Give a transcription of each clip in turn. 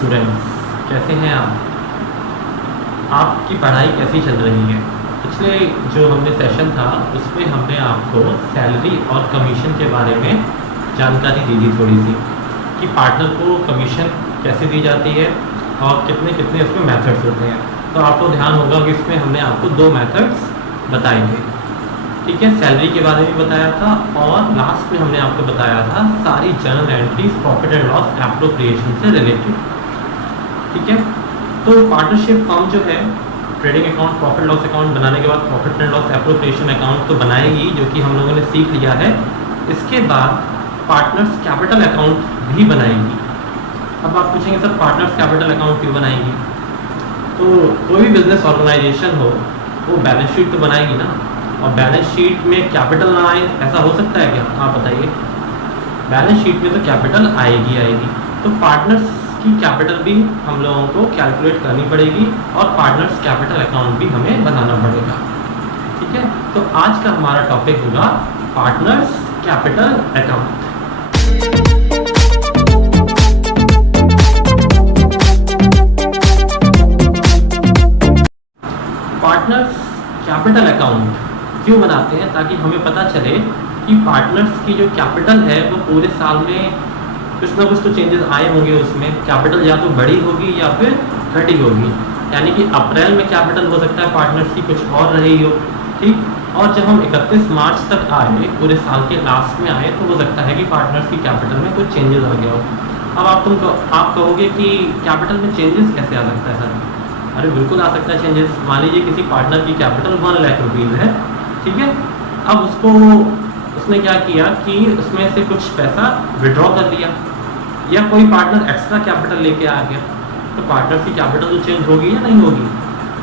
Students, कैसे हैं आप? आपकी पढ़ाई कैसी चल रही है? पिछले जो हमने सेशन था उसमें हमने आपको सैलरी और कमीशन के बारे में जानकारी दी थी थोड़ी सी, कि पार्टनर को कमीशन कैसे दी जाती है और कितने कितने उसमें मेथड्स होते हैं। तो आपको ध्यान होगा कि इसमें हमने आपको 2 मेथड्स बताए थे, ठीक है। सैलरी के बारे में बताया था और लास्ट में हमने आपको बताया था सारी journal entries profit and loss appropriation से रिलेटेड, ठीक है। तो पार्टनरशिप फर्म जो है trading account, profit loss account बनाने के बाद profit and loss appropriation account तो बनाएगी, जो कि हम लोगों ने सीख लिया है। इसके बाद पार्टनर्स कैपिटल अकाउंट भी बनाएगी। अब आप पूछेंगे सर पार्टनर्स कैपिटल अकाउंट क्यों बनाएगी? तो कोई भी बिजनेस ऑर्गेनाइजेशन हो वो बैलेंस शीट तो बनाएगी ना, और बैलेंस शीट में कैपिटल ना आए ऐसा हो सकता है क्या? आप बताइए। बैलेंस शीट में तो कैपिटल आएगी। तो पार्टनर्स की कैपिटल भी हम लोगों को कैलकुलेट करनी पड़ेगी और पार्टनर्स कैपिटल अकाउंट भी हमें बनाना पड़ेगा, ठीक है। तो आज का हमारा टॉपिक होगा partners capital account. Partners capital account क्यों बनाते हैं? ताकि हमें पता चले कि पार्टनर्स की जो कैपिटल है वो पूरे साल में कुछ ना कुछ तो चेंजेस आए होंगे। उसमें कैपिटल या तो बढ़ी होगी या फिर घटी होगी। यानी कि अप्रैल में कैपिटल हो सकता है पार्टनर्स की कुछ और रही हो, ठीक। और जब हम 31 मार्च तक आए, पूरे साल के लास्ट में आए, तो हो सकता है कि पार्टनर्स की कैपिटल में कुछ चेंजेस आ गया हो। अब आप कहोगे कि कैपिटल में चेंजेस कैसे आ सकता है सर? अरे बिल्कुल आ सकता है चेंजेस। मान लीजिए किसी पार्टनर की कैपिटल 1 लाख रुपीज़ है, ठीक है। अब उसने क्या किया कि उसमें से कुछ पैसा विड्रॉ कर लिया, या कोई पार्टनर एक्स्ट्रा कैपिटल लेके आ गया, तो पार्टनर्स की कैपिटल तो चेंज होगी या नहीं होगी?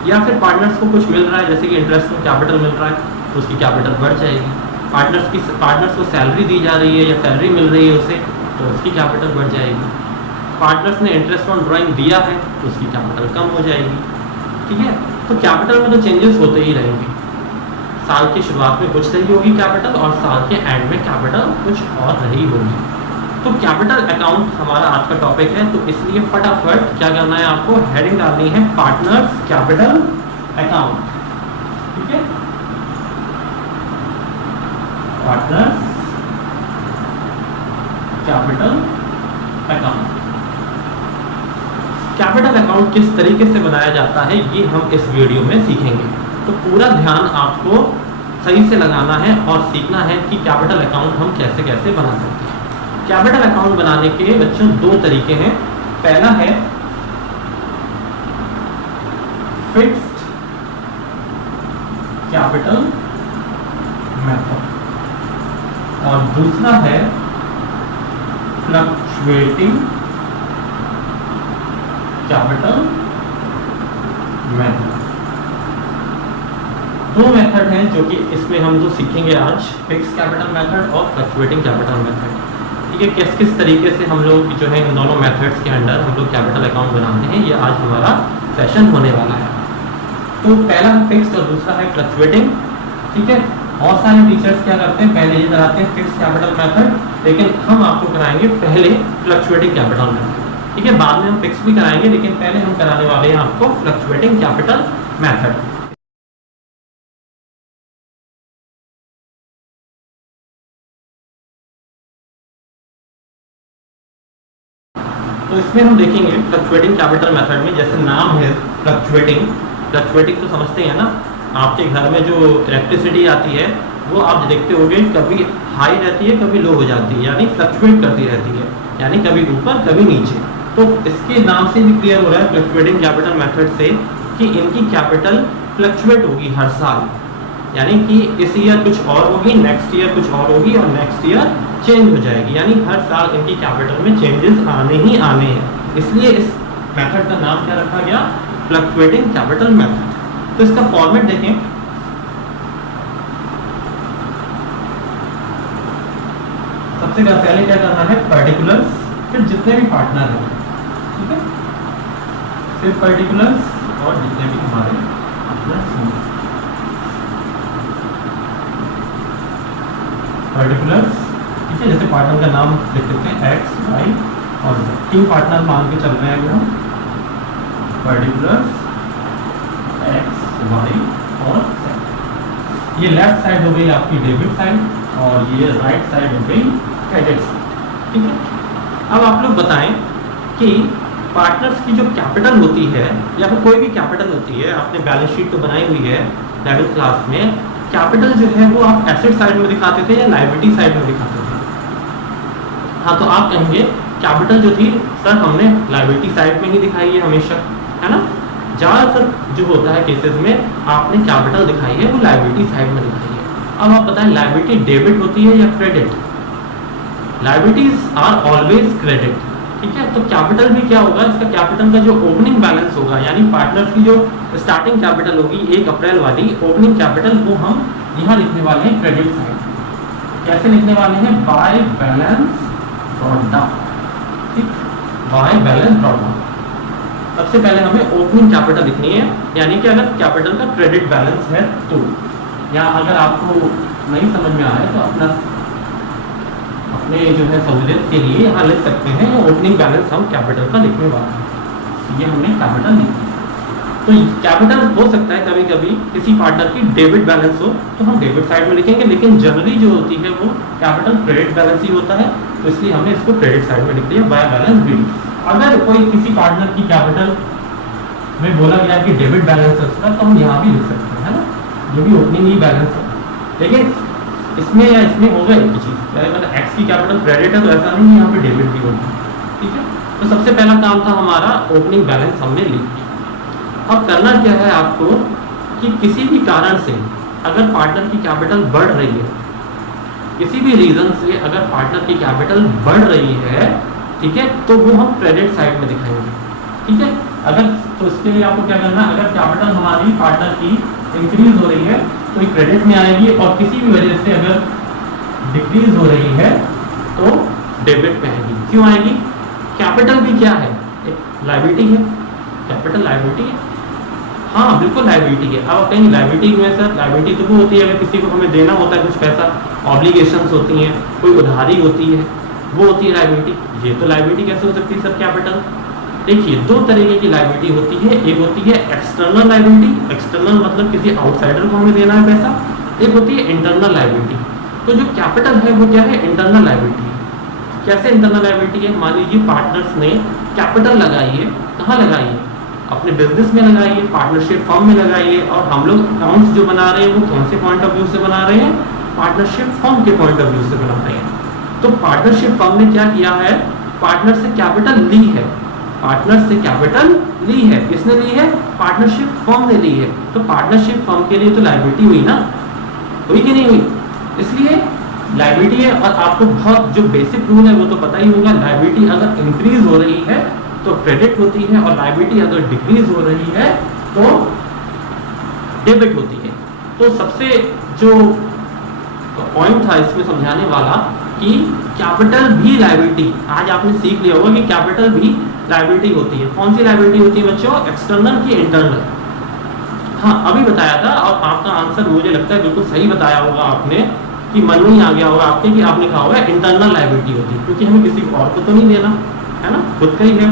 या फिर पार्टनर्स को कुछ मिल रहा है, जैसे कि इंटरेस्ट में कैपिटल मिल रहा है, तो उसकी कैपिटल बढ़ जाएगी। पार्टनर्स को सैलरी दी जा रही है या सैलरी मिल रही है उसे, तो उसकी कैपिटल बढ़ जाएगी। पार्टनर्स ने इंटरेस्ट ऑन ड्राइंग दिया है तो उसकी कैपिटल कम हो जाएगी, ठीक है। तो कैपिटल में तो चेंजेस होते ही रहेंगे। साल की शुरुआत में कुछ रही होगी कैपिटल, और साल के एंड में कैपिटल कुछ और रही होगी। तो कैपिटल अकाउंट हमारा आज का टॉपिक है, तो इसलिए फटाफट क्या करना है आपको? हेडिंग डालनी है पार्टनर्स कैपिटल अकाउंट, ठीक है। Partners capital account. Capital account किस तरीके से बनाया जाता है ये हम इस वीडियो में सीखेंगे। तो पूरा ध्यान आपको सही से लगाना है और सीखना है कि कैपिटल अकाउंट हम कैसे कैसे बना सकते हैं। कैपिटल अकाउंट बनाने के बच्चों 2 तरीके हैं। पहला है फिक्स्ड कैपिटल मेथड और दूसरा है फ्लक्चुएटिंग कैपिटल मेथड। 2 मेथड हैं जो कि इसमें हम जो सीखेंगे आज, फिक्स कैपिटल मेथड और फ्लक्चुएटिंग कैपिटल मेथड, ठीक है। किस तरीके से हम लोग जो है इन दोनों मेथड्स के अंडर हम लोग कैपिटल अकाउंट बनाते हैं, ये आज हमारा सेशन होने वाला है। तो पहला है फिक्स और दूसरा है फ्लक्चुएटिंग, ठीक है। बहुत सारे टीचर्स क्या करते हैं, पहले ये कराते हैं फिक्स कैपिटल मेथड, लेकिन हम आपको कराएंगे पहले फ्लक्चुएटिंग कैपिटल मेथड, ठीक है। बाद में हम फिक्स भी कराएंगे, लेकिन पहले हम कराने वाले हैं आपको फ्लक्चुएटिंग कैपिटल मेथड। तो इसमें हम देखेंगे फ्लक्चुएटिंग कैपिटल मेथड में, जैसे नाम है फ्लक्चुएटिंग तो समझते हैं ना। आपके घर में जो इलेक्ट्रिसिटी आती है वो आप देखते होंगे कभी हाई रहती है, कभी लो हो जाती है, यानी फ्लक्चुएट करती रहती है, यानी कभी ऊपर कभी नीचे। तो इसके नाम से भी क्लियर हो रहा है फ्लक्चुएटिंग कैपिटल मेथड से कि इनकी कैपिटल फ्लक्चुएट होगी हर साल, यानी कि इस ईयर कुछ और होगी, नेक्स्ट ईयर कुछ और होगी, और नेक्स्ट ईयर चेंज हो जाएगी, यानी हर साल इनकी कैपिटल में चेंजेस आने ही आने हैं। इसलिए इस मेथड का नाम क्या रखा गया? Fluctuating capital method. तो इसका फॉर्मेट देखें। सबसे पहले क्या करना है? पर्टिकुलर्स, फिर जितने भी पार्टनर हैं, ठीक है, फिर पर्टिकुलर्स और जितने भी हमारे पार्टनर्स हैं, पर्टिकुलर्स, ठीक है। जैसे पार्टनर का नाम लिख देते हैं एक्स वाई और तीन पार्टनर मान के चल रहे हैं हम, पर्टिकुलर्स एक्स वाई और Z। ये लेफ्ट साइड हो गई आपकी डेबिट साइड और ये राइट साइड हो गई क्रेडिट साइड। ठीक है, अब आप लोग बताएं कि पार्टनर्स की जो कैपिटल होती है या फिर कोई भी कैपिटल होती है, आपने बैलेंस शीट तो बनाई हुई है 11th क्लास में, कैपिटल जो है वो आप एसेट साइड में दिखाते थे या लायबिलिटी साइड में दिखाते थे? हाँ, तो आप कहेंगे कैपिटल जो थी सर हमने लायबिलिटी साइड में ही दिखाई है हमेशा, है ना। ज़्यादातर जो होता है केसेस में आपने कैपिटल दिखाई है वो लायबिलिटी साइड में दिखाई है। अब आप बताएं लायबिलिटी डेबिट होती है या credit? Liabilities are always credit. ठीक है, तो कैपिटल भी क्या होगा, इसका कैपिटल का जो ओपनिंग बैलेंस होगा यानी पार्टनर्स की जो स्टार्टिंग कैपिटल होगी 1 अप्रैल वाली ओपनिंग कैपिटल, वो हम यहाँ लिखने वाले हैं क्रेडिट साइड। कैसे लिखने वाले हैं? By balance brought down. ठीक, बाय बैलेंस ब्रॉट डाउन। सबसे पहले हमें ओपनिंग कैपिटल लिखनी है, यानी कि अगर कैपिटल का क्रेडिट बैलेंस है तो, या अगर आपको नहीं समझ में आए तो अपने जो है सहूलियत के लिए यहाँ लिख सकते हैं ओपनिंग बैलेंस हम कैपिटल का लिखने वाले हैं। ये हमने कैपिटल लिखा। तो कैपिटल हो सकता है कभी कभी किसी पार्टनर की डेबिट बैलेंस हो तो हम डेबिट साइड में लिखेंगे, लेकिन जनरली जो होती है वो कैपिटल क्रेडिट बैलेंस ही होता है, तो इसलिए हमने इसको क्रेडिट साइड में लिख दिया बाय बैलेंस बी। अगर कोई किसी पार्टनर की कैपिटल में बोला गया कि डेबिट बैलेंस है उसका, तो हम यहाँ भी लिख सकते हैं ना, जो भी ओपनिंग ही बैलेंस है। लेकिन इसमें या इसमें होगा एक ही चीज़, मतलब एक्स की कैपिटल क्रेडिट है तो ऐसा नहीं यहाँ पे डेबिट भी होगा। ठीक है, तो सबसे पहला काम था हमारा ओपनिंग बैलेंस हमने लिख दिया। अब करना क्या है आपको कि किसी भी कारण से अगर पार्टनर की कैपिटल बढ़ रही है, किसी भी रीजन से अगर पार्टनर की कैपिटल बढ़ रही है, ठीक है, तो वो हम क्रेडिट साइड में दिखाएंगे। ठीक है, अगर तो इसके लिए आपको क्या करना है, अगर कैपिटल हमारी पार्टनर की इंक्रीज हो रही है तो ये क्रेडिट में आएगी, और किसी भी वजह से अगर डिक्रीज हो रही है तो डेबिट में आएगी। क्यों आएगी? कैपिटल भी क्या है? एक लायबिलिटी है, कैपिटल लायबिलिटी है। हाँ बिल्कुल लायबिलिटी है। अब कहीं लायबिलिटी में सर लायबिलिटी तो वो होती है अगर किसी को हमें देना होता है कुछ पैसा, ऑब्लिगेशंस होती हैं, कोई उधारी होती है, वो होती है लायबिलिटी। ये तो लायबिलिटी कैसे हो सकती है सर कैपिटल? देखिए दो तरीके की लायबिलिटी होती है, एक होती है एक्सटर्नल लायबिलिटी, एक्सटर्नल मतलब किसी आउटसाइडर को हमें देना है पैसा, एक होती है इंटरनल लायबिलिटी। तो जो कैपिटल है वो क्या है? इंटरनल लायबिलिटी है। कैसे इंटरनल लायबिलिटी है? मान लीजिए पार्टनर्स ने कैपिटल लगाई है, कहाँ लगाई है? अपने बिजनेस में लगाइए, पार्टनरशिप फर्म में लगाइए, और हम लोग अकाउंट्स जो बना रहे हैं वो कौन से पॉइंट ऑफ व्यू से बना रहे हैं? पार्टनरशिप फर्म के पॉइंट ऑफ व्यू से बना रहे हैं। तो पार्टनरशिप फर्म ने क्या किया है? पार्टनर से कैपिटल ली है, पार्टनर से कैपिटल ली है। किसने ली है? पार्टनरशिप फर्म ने ली है। तो पार्टनरशिप फर्म के लिए तो लायबिलिटी हुई ना, हुई कि नहीं हुई? इसलिए लायबिलिटी है। और आपको बहुत जो बेसिक रूल है वो तो पता ही होगा, लायबिलिटी अगर इंक्रीज हो रही है तो क्रेडिट होती है, और लायबिलिटी अगर डिक्रीज हो रही है तो डेबिट होती है। तो सबसे जो पॉइंट था इसमें समझाने वाला कि कैपिटल भी लायबिलिटी, आज आपने सीख लिया होगा कि कैपिटल भी लायबिलिटी होती है। कौन सी लायबिलिटी होती है बच्चों? एक्सटर्नल की इंटरनल? हाँ अभी बताया था, और आपका आंसर मुझे लगता है बिल्कुल सही बताया होगा आपने, कि मन में ही आ गया होगा आपके कि आपने कहा होगा इंटरनल लायबिलिटी होती है, क्योंकि हमें किसी और को तो नहीं देना है ना, खुद का ही है।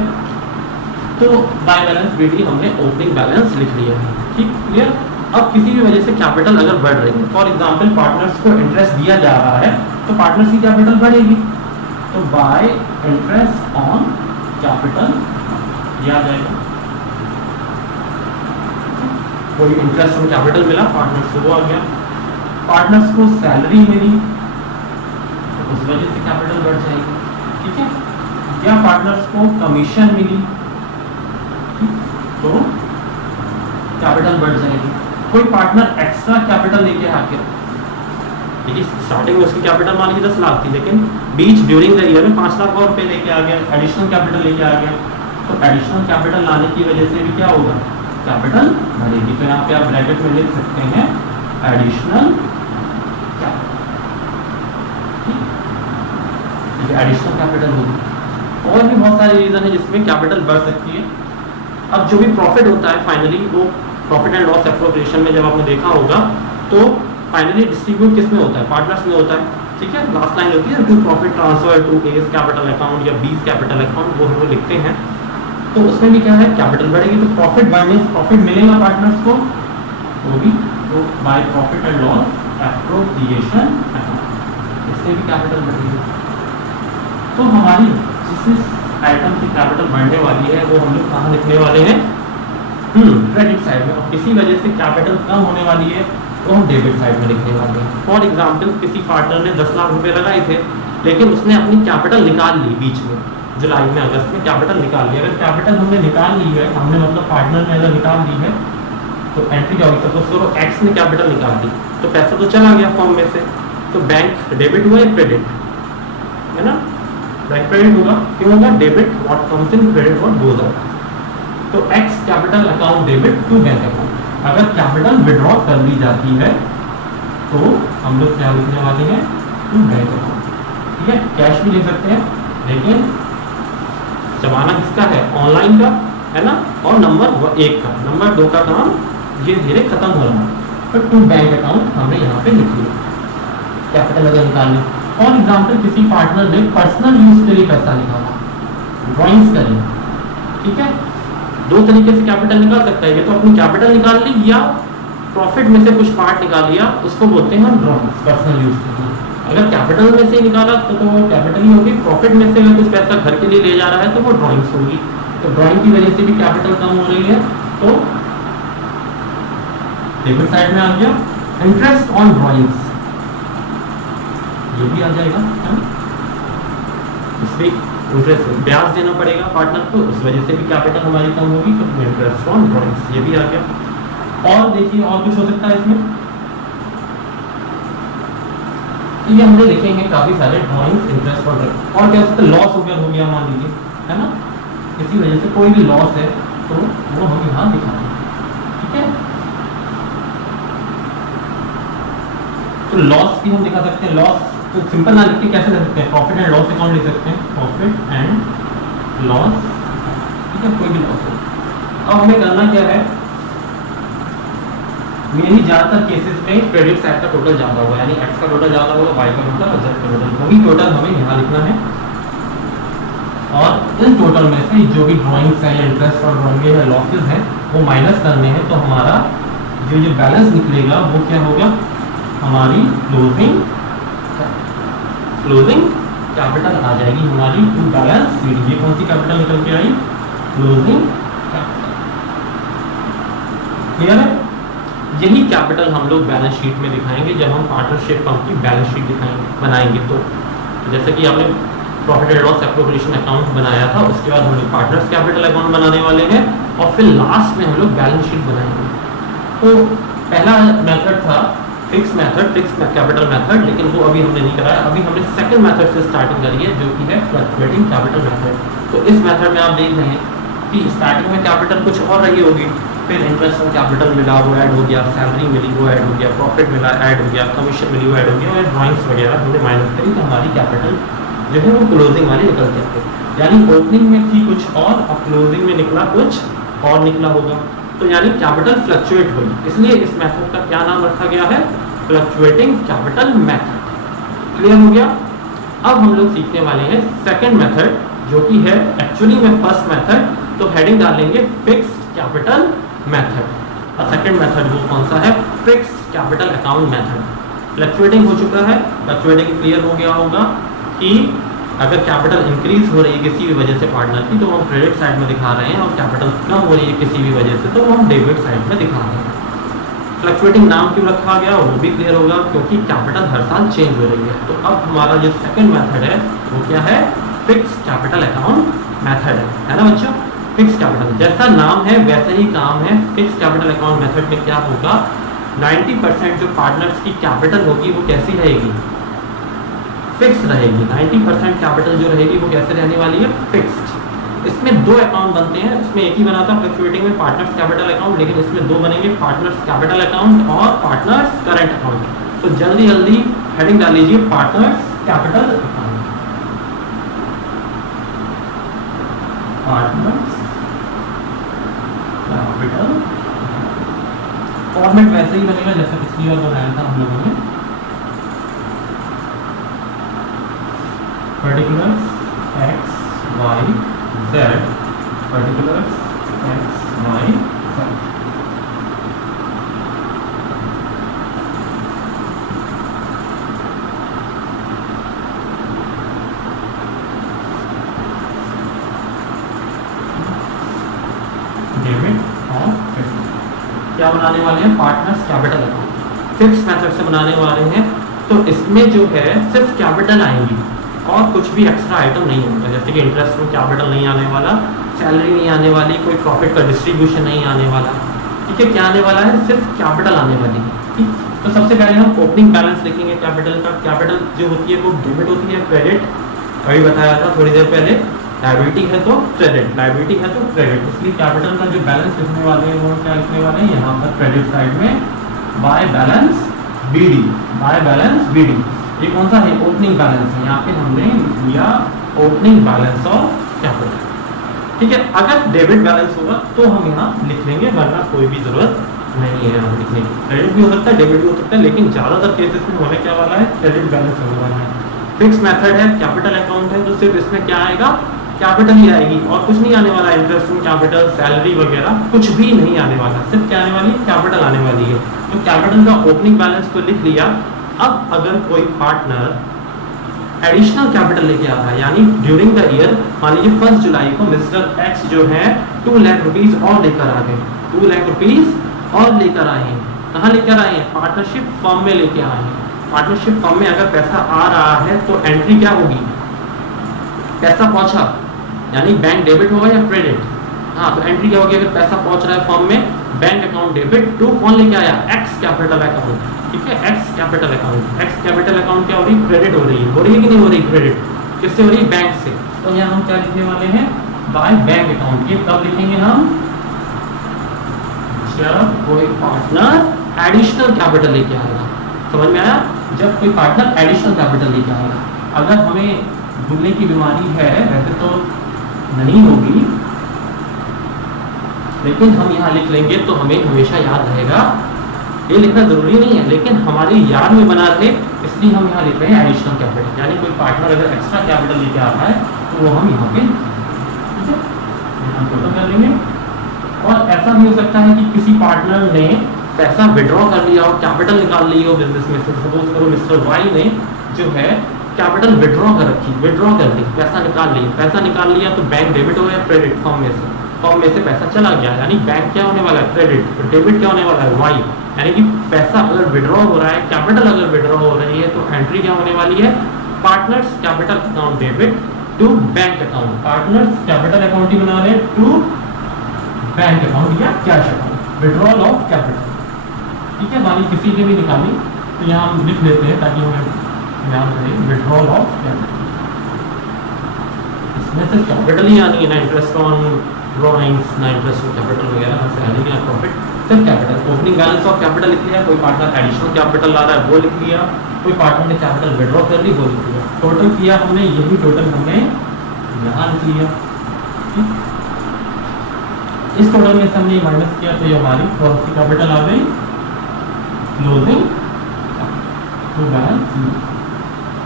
तो बाय बैलेंस बीडी हमने ओपनिंग बैलेंस लिख लिया है। ठीक, क्लियर? अब किसी भी वजह से कैपिटल अगर बढ़ रही है, फॉर एग्जांपल पार्टनर्स को इंटरेस्ट दिया जा रहा है तो पार्टनर्स की कैपिटल बढ़ेगी, तो बाय इंटरेस्ट ऑन कैपिटल दिया जाएगा। कोई इंटरेस्ट ऑन कैपिटल मिला पार्टनर्स को, वो आ गया। पार्टनर्स को सैलरी मिली तो उस वजह से कैपिटल बढ़ जाएगी। ठीक है, या पार्टनर्स को कमीशन मिली तो कैपिटल बढ़ जाएगी। कोई पार्टनर एक्स्ट्रा कैपिटल लेके आके, देखिए स्टार्टिंग में उसकी कैपिटल मान लीजिए 10 लाख थी, लेकिन बीच ड्यूरिंग द ईयर में 5 लाख और रुपए लेके आ गया, एडिशनल कैपिटल लेके आ गया, तो एडिशनल कैपिटल लाने की वजह से भी क्या होगा? कैपिटल बढ़ेगी। तो यहाँ पे आप ब्रैकेट में लिख सकते हैं एडिशनल कैपिटल। एडिशनल कैपिटल होगी। और भी बहुत सारे रीजन है जिसमें कैपिटल बढ़ सकती है। अब जो भी प्रॉफिट होता है फाइनली, वो प्रॉफिट एंड लॉस एप्रोप्रिएशन में जब आपने देखा होगा, तो फाइनली डिस्ट्रीब्यूट किस में होता है? पार्टनर्स में होता है। ठीक है, लास्ट लाइन होती है to profit transfer to A's capital account या बीस कैपिटल अकाउंट, वो हम लोग लिखते हैं। तो उसमें भी क्या है, कैपिटल बढ़ेगी तो प्रॉफिट बढ़ने, प्रॉफिट मिलेगा पार्टनर्स को, वो भी तो by profit and loss appropriation account, इससे भी कैपिटल बढ़ेगी। तो हमारी जिस आइटम की कैपिटल बढ़ने वाली है वो हम लोग कहाँ लिखने वाले हैं, क्रेडिट साइड में। और किसी वजह से कैपिटल कम होने वाली है तो हम डेबिट साइड में लिखने वाले हैं। फॉर एग्जाम्पल किसी पार्टनर ने 10 लाख रुपए लगाए थे, लेकिन उसने अपनी कैपिटल निकाल ली बीच में, जुलाई में अगस्त में कैपिटल निकाल ली। अगर कैपिटल हमने निकाल ली है, हमने मतलब पार्टनर ने अगर निकाल ली है तो एंट्री क्या होगी, सपोज करो एक्स ने कैपिटल निकाल दी तो पैसा तो चला गया फॉर्म में से, तो बैंक डेबिट हुआ या क्रेडिट, है ना, बैंक क्रेडिट होगा। क्यों होगा, debit what comes in, credit what goes out. तो X capital account debit to bank account. अगर कैपिटल विड्रॉ कर ली जाती है तो हम लोग क्या लिखने वाले हैं, टू बैंक अकाउंट। ठीक है, कैश भी ले सकते हैं, लेकिन जमाना किसका है, ऑनलाइन का, है ना, और नंबर 1 का, नंबर 2 का काम धीरे धीरे खत्म हो रहा है। तो टू बैंक अकाउंट हमने यहाँ पे लिख लिया कैपिटल अगर निकालने। फॉर एग्जाम्पल किसी पार्टनर ने पर्सनल यूज के लिए पैसा निकाला, ड्रॉइंग्स करें, ठीक है, दो तरीके से कैपिटल निकाल सकता है, ये तो अपनी कैपिटल निकाल ली या प्रॉफिट में से कुछ पार्ट निकाल लिया, उसको बोलते हैं हम ड्रॉइंग्स, पर्सनल यूज के लिए। अगर कैपिटल में से निकाला तो वो कैपिटल ही होगी, प्रॉफिट में से अगर कुछ पैसा घर के लिए ले जा रहा है तो वो ड्रॉइंग्स होगी। तो ड्रॉइंग की वजह से भी कैपिटल कम हो रही है, तो डेबिट साइड में आ गया। इंटरेस्ट ऑन ड्रॉइंग्स ये भी आ जाएगा, है ना, इसमें इंटरेस्ट ब्याज देना पड़ेगा पार्टनर को, उस वजह से भी कैपिटल हमारी कम होगी, तो इंटरेस्ट ऑन ड्रॉइंग्स ये भी आ गया। और देखिए और कुछ हो सकता है इसमें, ये हमने लिखेंगे काफी सारे ड्राइंग्स, इंटरेस्ट और क्या हो सकता है, लॉस हो गया मान लीजिए, है ना, किसी वजह से कोई भी लॉस है तो वो हम यहाँ दिखा दें। ठीक है, तो लॉस भी हम दिखा सकते हैं। लॉस तो सिंपल ना लिख के कैसे लिख सकते हैं, प्रॉफिट एंड लॉस अकाउंट लिख सकते हैं, प्रॉफिट एंड लॉस, ठीक है, कोई भी लॉस हो। अब हमें करना क्या है, मेरी ज्यादातर केसेस में क्रेडिट साइड का टोटल ज्यादा होगा, यानी एक्स का टोटल ज्यादा होगा, वाई का टोटल और जेड का टोटल, वही टोटल हमें यहाँ लिखना है। और इन टोटल में से जो भी ड्राइंग्स हैं, इंटरेस्ट और ड्राइंग या लॉसेज हैं वो माइनस करने हैं, तो हमारा जो बैलेंस निकलेगा वो क्या होगा, हमारी क्लोजिंग कैपिटल आ जाएगी हमारी टू बैलेंस शीट। ये कौन सी कैपिटल निकल के आई, क्लोजिंग कैपिटल। क्लियर है, यही कैपिटल हम लोग बैलेंस शीट में दिखाएंगे जब हम पार्टनरशिप फर्म की बैलेंस शीट दिखाएंगे बनाएंगे। तो जैसे कि आपने profit and loss appropriation account बनाया था, उसके बाद हम लोग पार्टनर्स कैपिटल अकाउंट बनाने वाले हैं, और फिर लास्ट में हम लोग बैलेंस शीट बनाएंगे। तो पहला मेथड था fix method, fix capital method, लेकिन वो अभी हमने नहीं कराया। अभी हमने सेकंड मेथड से स्टार्टिंग करी है जो कि है फ्लक्चुएटिंग कैपिटल मेथड। तो इस मेथड में आप देख रहे हैं कि स्टार्टिंग में कैपिटल कुछ और रही होगी, फिर इंटरेस्ट ऑन कैपिटल मिला वो ऐड हो गया, सैलरी मिली वो ऐड हो गया, प्रॉफिट मिला ऐड हो गया, कमीशन मिली वो ऐड हो गया, और ड्राइंग्स वगैरह हमने माइनस करी, तो हमारी कैपिटल जो है वो क्लोजिंग वाली निकल जाती है। यानी ओपनिंग में थी कुछ और, अब क्लोजिंग में निकला कुछ और निकला होगा, तो यानी कैपिटल फ्लक्चुएट हुई, इसलिए इस मेथड का क्या नाम रखा गया है, फ्लक्चुएटिंग कैपिटल मेथड। क्लियर हो गया। अब हम लोग सीखने वाले हैं सेकंड मेथड जो कि है एक्चुअली में फर्स्ट मेथड, तो हेडिंग डालेंगे फिक्स्ड कैपिटल मेथड। और सेकंड मेथड वो कौन सा है, fixed capital account method. Fluctuating हो चुका है, फ्लक्चुएटिंग क्लियर हो गया होगा कि अगर कैपिटल इंक्रीज हो रही है किसी भी वजह से पार्टनर की, तो हम क्रेडिट साइड में दिखा रहे हैं, और कैपिटल कम हो रही है किसी भी वजह से, तो हम डेबिट साइड में दिखा रहे हैं। फ्लक्चुएटिंग नाम क्यों रखा गया वो भी क्लियर होगा, क्योंकि कैपिटल हर साल चेंज हो रही है। तो अब हमारा जो सेकंड मेथड है वो क्या है, फिक्स्ड कैपिटल अकाउंट मेथड है ना बच्चों। फिक्स्ड कैपिटल जैसा नाम है वैसे ही काम है। फिक्स्ड कैपिटल अकाउंट मेथड में क्या होगा, 90% जो पार्टनर्स की कैपिटल होगी वो कैसी रहेगी, फिक्स रहेगी। 90% कैपिटल जो रहेगी वो कैसे रहने वाली है, फिक्स्ड। इसमें दो अकाउंट बनते हैं, इसमें एक ही बना था फ्लक्चुएटिंग में पार्टनर्स कैपिटल अकाउंट, लेकिन इसमें दो बनेंगे, पार्टनर्स कैपिटल अकाउंट और पार्टनर्स करंट अकाउंट। तो जल्दी जल्दी हेडिंग डाल लीजिए, partners capital account, partners capital. Format वैसे ही बनेगा जैसे पिछली बार बनाया था हम लोगों ने। Particulars X Y Z, particulars X Y Z. Debit और क्रेडिट क्या बनाने वाले हैं, partners capital account fix method से बनाने वाले हैं। तो इसमें जो है सिर्फ कैपिटल आएंगी और कुछ भी एक्स्ट्रा आइटम नहीं होगा, जैसे कि इंटरेस्ट में कैपिटल नहीं आने वाला, सैलरी नहीं आने वाली, कोई प्रॉफिट का डिस्ट्रीब्यूशन नहीं आने वाला। ठीक है, क्या आने वाला है, सिर्फ कैपिटल आने वाली है। ठीक, तो सबसे पहले हम ओपनिंग बैलेंस लिखेंगे कैपिटल का। कैपिटल जो होती है वो डेबिट होती है, क्रेडिट अभी बताया था थोड़ी देर पहले। लायबिलिटी है तो क्रेडिट, लायबिलिटी है तो क्रेडिट, इसलिए कैपिटल का जो बैलेंस लिखने वाले हैं वो क्या लिखने वाले हैं यहाँ पर क्रेडिट साइड में by balance BD, by balance BD. ये कौन सा है, ओपनिंग बैलेंस है, यहाँ पे हमने लिया ओपनिंग बैलेंस ऑफ कैपिटल। ठीक है, अगर डेबिट बैलेंस होगा तो हम यहाँ लिख लेंगे, वरना कोई भी जरूरत नहीं है हम लिखने की। क्रेडिट भी हो सकता है, डेबिट भी हो सकता है, लेकिन ज्यादातर केसेस में होने क्या वाला है, क्रेडिट बैलेंस होने वाला है। फिक्स मेथड है, कैपिटल अकाउंट है, तो सिर्फ इसमें क्या आएगा, कैपिटल ही आएगी और कुछ नहीं आने वाला, इंटरेस्ट कैपिटल सैलरी वगैरह कुछ भी नहीं आने वाला, सिर्फ क्या आने वाली है, कैपिटल आने वाली है। तो कैपिटल का ओपनिंग बैलेंस तो लिख लिया। अब अगर कोई पार्टनर एडिशनल कैपिटल लेके आ रहा है, यानी ड्यूरिंग द ईयर, मान लीजिए 1 जुलाई को मिस्टर एक्स जो है 2 लाख रुपीज और लेकर आ गए, 2 लाख रुपीज और लेकर आए हैं। कहाँ लेकर आए हैं, पार्टनरशिप फर्म में लेके आए हैं। पार्टनरशिप फर्म में अगर पैसा आ रहा है तो एंट्री क्या होगी, पैसा पहुंचा, यानी बैंक डेबिट होगा या क्रेडिट। हाँ, तो एंट्री क्या होगी, अगर पैसा पहुंच रहा है फर्म में, बैंक अकाउंट डेबिट टू कौन लेके आया, एक्स कैपिटल अकाउंट। ठीक है, x capital account, x capital account क्या हो रही है, क्रेडिट हो रही है कि नहीं हो रही, क्रेडिट किससे हो रही है, बैंक से। तो यहाँ हम क्या लिखने वाले हैं, बाय बैंक अकाउंट। ये कब लिखेंगे हम, जब कोई पार्टनर एडिशनल कैपिटल लेके आएगा। समझ में आया, जब कोई पार्टनर एडिशनल कैपिटल लेके आएगा। अगर हमें भूलने की बीमारी है, वैसे तो नहीं होगी, लेकिन हम यहाँ लिख लेंगे तो हमें हमेशा याद रहेगा। ये लिखना जरूरी नहीं है, लेकिन हमारी याद में बना रहे, इसलिए हम यहाँ लिख रहे हैं एडिशनल कैपिटल। यानी कोई पार्टनर अगर एक्स्ट्रा कैपिटल लेके आ रहा है तो वो हम यहाँ पे टोटल कर लेंगे। और ऐसा भी हो सकता है कि किसी पार्टनर ने पैसा विड्रॉ कर लिया हो, कैपिटल निकाल ली हो बिजनेस में से। सपोज करो मिस्टर वाई ने जो है कैपिटल विड्रॉ कर रखी, विड्रॉ कर दी, पैसा निकाल लिया। पैसा निकाल लिया तो बैंक डेबिट हो गया, क्रेडिट फर्म में से, फर्म में से पैसा चला गया, यानी बैंक क्या होने वाला है, क्रेडिट, तो डेबिट क्या होने वाला है, वाई। यानी कि पैसा अगर विड्रॉ हो रहा है, कैपिटल अगर विड्रॉ हो रही है, तो एंट्री क्या होने वाली है, partners capital account debit to bank account. Partners capital account ही बना रहे हैं टू बैंक अकाउंट या cash account, withdrawal of capital. ठीक है, मानी किसी ने भी निकाली तो यहाँ हम लिख लेते हैं ताकि हमें याद रहे, विड्रॉल ऑफ कैपिटल। इसमें से कैपिटल ही आनी है, ना इंटरेस्ट ऑन ड्रॉइंग्स, ना इंटरेस्ट ऑन कैपिटल वगैरह, ना सैलरी ना प्रॉफिट, सिर्फ capital. Opening balance of capital लिख लिया, कोई पार्टनर एडिशनल कैपिटल ला रहा है वो लिख लिया, कोई पार्टनर ने कैपिटल विड्रॉ कर ली वो लिख लिया। टोटल किया हमने, यही टोटल हमने यहाँ लिख लिया। इस टोटल में से हमने माइनस किया तो ये हमारी कौन सी कैपिटल आ गई, क्लोजिंग टू बैलेंस।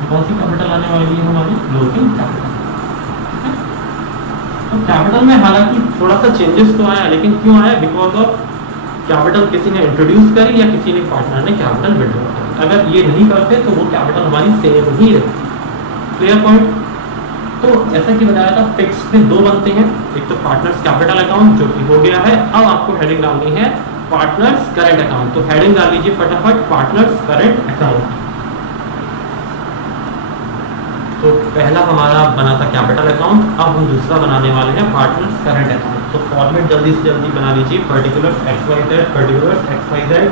कौन सी कैपिटल आने वाली है हमारी, क्लोजिंग कैपिटल। तो कैपिटल में हालांकि थोड़ा सा चेंजेस तो आया, लेकिन क्यों आया, बिकॉज ऑफ कैपिटल किसी ने इंट्रोड्यूस करी या किसी ने पार्टनर ने कैपिटल विड्रॉ करी। अगर ये नहीं करते तो वो कैपिटल हमारी सेम ही रहती। Clear point. तो जैसा कि बताया था, फिक्स में दो बनते हैं, एक तो पार्टनर्स कैपिटल अकाउंट जो कि हो गया है। अब आपको हेडिंग डालनी है पार्टनर्स करंट अकाउंट। तो हेडिंग डाल लीजिए फटाफट, पार्टनर्स करंट अकाउंट। तो पहला हमारा बना था कैपिटल अकाउंट, अब हम दूसरा बनाने वाले हैं पार्टनर्स करंट अकाउंट। तो फॉर्मेट जल्दी से जल्दी बना लीजिए, particulars X Y Z, particulars X Y Z,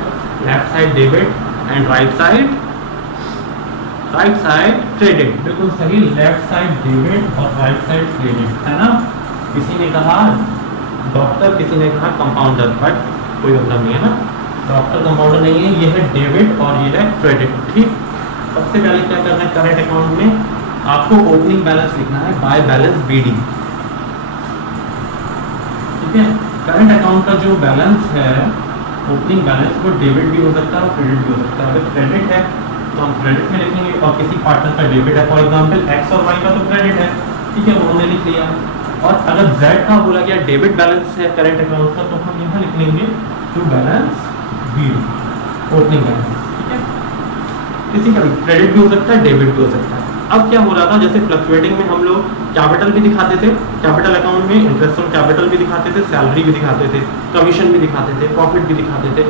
left side debit and right side credit. बिल्कुल सही, लेफ्ट साइड डेबिट और राइट साइड क्रेडिट, है ना। किसी ने कहा डॉक्टर, किसी ने कहा कंपाउंडर, बट कोई मतलब नहीं है ना, डॉक्टर कंपाउंडर नहीं है, ये है डेबिट और ये है क्रेडिट। ठीक, सबसे पहले क्या करना है, करंट अकाउंट में आपको ओपनिंग बैलेंस लिखना है बाय बैलेंस बीडी। ठीक है, करंट अकाउंट का जो बैलेंस है, ओपनिंग बैलेंस, वो डेबिट भी हो सकता है और क्रेडिट भी हो सकता है। अगर क्रेडिट है तो हम क्रेडिट में लिखेंगे, और किसी पार्टनर का डेबिट है, फॉर एग्जांपल एक्स और वाई का तो क्रेडिट है, ठीक है, वो हमने लिख लिया। और अगर जेड का बोला गया डेबिट बैलेंस है करेंट अकाउंट का, तो हम यहाँ लिख लेंगे to balance zero, opening balance, ठीक है। किसी का भी क्रेडिट भी हो सकता है, डेबिट भी हो सकता है। अब क्या हो रहा था, जैसे फ्लक्चुएटिंग में हम लोग कैपिटल भी दिखाते थे, कैपिटल अकाउंट में इंटरेस्ट ऑन कैपिटल भी दिखाते थे, सैलरी भी दिखाते थे, कमीशन भी दिखाते थे, प्रॉफिट भी दिखाते थे।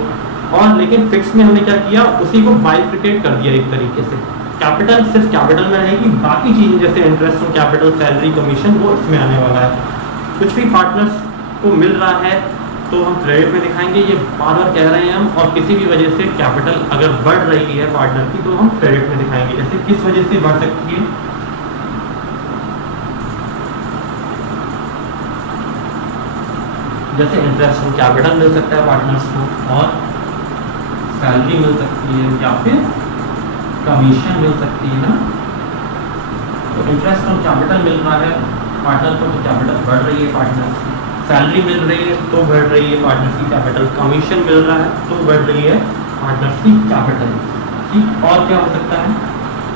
और लेकिन फिक्स में हमने क्या किया, उसी को बाइफिकेट कर दिया एक तरीके से। कैपिटल सिर्फ कैपिटल में रहेगी, बाकी चीजें जैसे interest on capital, salary, commission वो इसमें आने वाला है। कुछ भी पार्टनर्स को मिल रहा है तो हम क्रेडिट में दिखाएंगे, ये बार बार कह रहे हैं हम। और किसी भी वजह से कैपिटल अगर बढ़ रही है पार्टनर की तो हम क्रेडिट में दिखाएंगे। जैसे किस वजह से बढ़ सकती है, जैसे इंटरेस्ट ऑन कैपिटल मिल सकता है पार्टनर्स को, और सैलरी मिल सकती है, या फिर कमीशन मिल सकती है ना। तो इंटरेस्ट ऑन कैपिटल मिल रहा है पार्टनर को तो कैपिटल बढ़ रही है पार्टनर्स की, सैलरी मिल रही है तो बढ़ रही है पार्टनर्स की कैपिटल, कमीशन मिल रहा है तो बढ़ रही है पार्टनर्स की कैपिटल, ठीक। और क्या हो सकता है,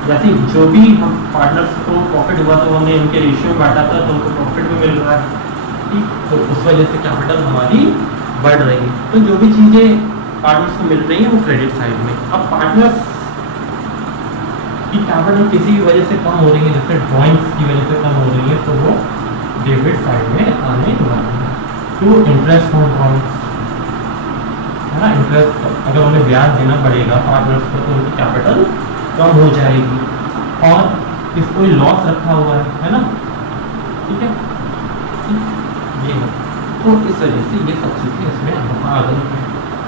जैसे जो भी हम पार्टनर्स को प्रॉफिट हुआ तो हमने इनके रेशियो में बांटा था तो उनको प्रॉफिट भी मिल रहा है, ठीक। तो उस वजह से कैपिटल हमारी बढ़ रही है। तो जो भी चीज़ें पार्टनर्स को मिल रही है वो क्रेडिट साइड में। अब पार्टनर्स की कैपिटल किसी भी वजह से कम हो रही है, जैसे ड्रॉइंग्स की वजह से कम हो रही है, तो वो डेबिट साइड में आने वाली है। तो इंटरेस्ट ऑन ड्रॉइंग्स है ना, इंटरेस्ट अगर उन्हें ब्याज देना पड़ेगा पार्टनर्स को तो उनकी कैपिटल कम हो जाएगी। और इस कोई लॉस रखा हुआ है ना, ठीक है, ये है। तो इस वजह से ये सब चीज़ें इसमें आ गई हैं।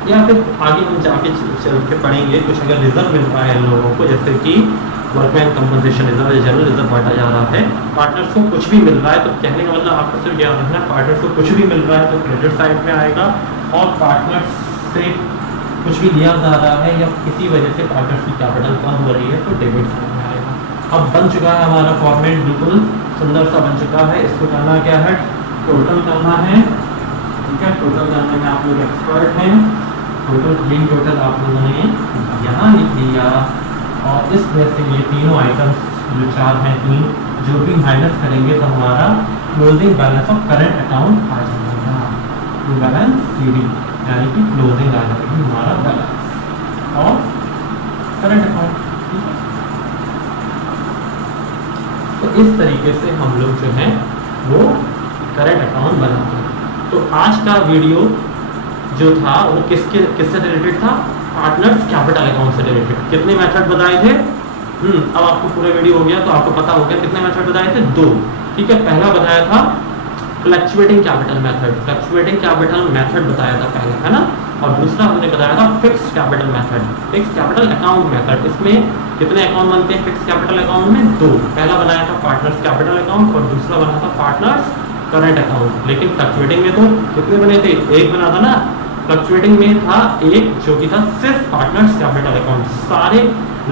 या फिर आगे हम जाके चल के पढ़ेंगे, कुछ अगर रिजर्व मिल रहा है इन लोगों को, जैसे कि workman compensation reserve, general reserve बांटा जा रहा है, पार्टनर्स को कुछ भी मिल रहा है, तो कहने का मतलब आपको सिर्फ याद रखना है पार्टनर्स को कुछ भी मिल रहा है तो क्रेडिट साइड में आएगा, और पार्टनर्स से कुछ भी लिया जा रहा है या किसी वजह से पार्टनर्स की कैपिटल कम हो रही है तो डेबिट साइड में आएगा। अब बन चुका है हमारा फॉर्मेट, बिल्कुल सुंदर सा बन चुका है। इसको करना क्या है, टोटल करना है, ठीक है। टोटल करने में आप लोग एक्सपर्ट हैं, टोटल क्लीन टोटल आप लोगों ने यहाँ लिख लिया, और इस वजह से ये तीनों आइटम्स जो चार हैं, तीन जो भी माइनस करेंगे तो हमारा closing balance of current account आ जाएगा, ये बैलेंस सीडी, यानी कि क्लोजिंग आ जाएगी हमारा बैलेंस और करंट अकाउंट, ठीक है। तो इस तरीके से हम लोग जो है वो करंट अकाउंट बनाते हैं। तो आज का वीडियो जो था वो किससे रिलेटेड था, पार्टनर्स कैपिटल अकाउंट से रिलेटेड। कितने मेथड बताए थे, अब आपको पूरा वीडियो हो गया तो आपको पता हो गया कितने मेथड बताए थे, 2, ठीक है। पहला बताया था fluctuating capital method, fluctuating capital method बताया था पहले, है ना। और दूसरा हमने बताया था fixed capital method, fixed capital account method. इसमें कितने अकाउंट बनते हैं फिक्स्ड कैपिटल अकाउंट में, 2। पहला बनाया था पार्टनर्स कैपिटल अकाउंट और दूसरा बनाया था पार्टनर्स करंट अकाउंट। लेकिन फ्लक्चुएटिंग में तो कितने बने थे, एक बना था ना। फ्लक्चुएटिंग में था एक जो कि था सिर्फ पार्टनर्स कैपिटल अकाउंट। सारे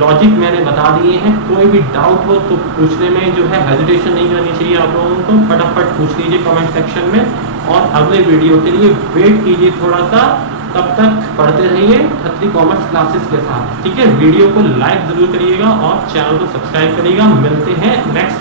लॉजिक मैंने बता दिए हैं, कोई भी डाउट हो तो पूछने में जो है हेजिटेशन नहीं करनी चाहिए आप लोगों को, फटाफट पूछ लीजिए कमेंट सेक्शन में। और अगले वीडियो के लिए वेट कीजिए थोड़ा सा, तब तक पढ़ते रहिए खत्री कॉमर्स क्लासेस के साथ, ठीक है। वीडियो को लाइक जरूर करिएगा और चैनल को सब्सक्राइब करिएगा। मिलते हैं नेक्स्ट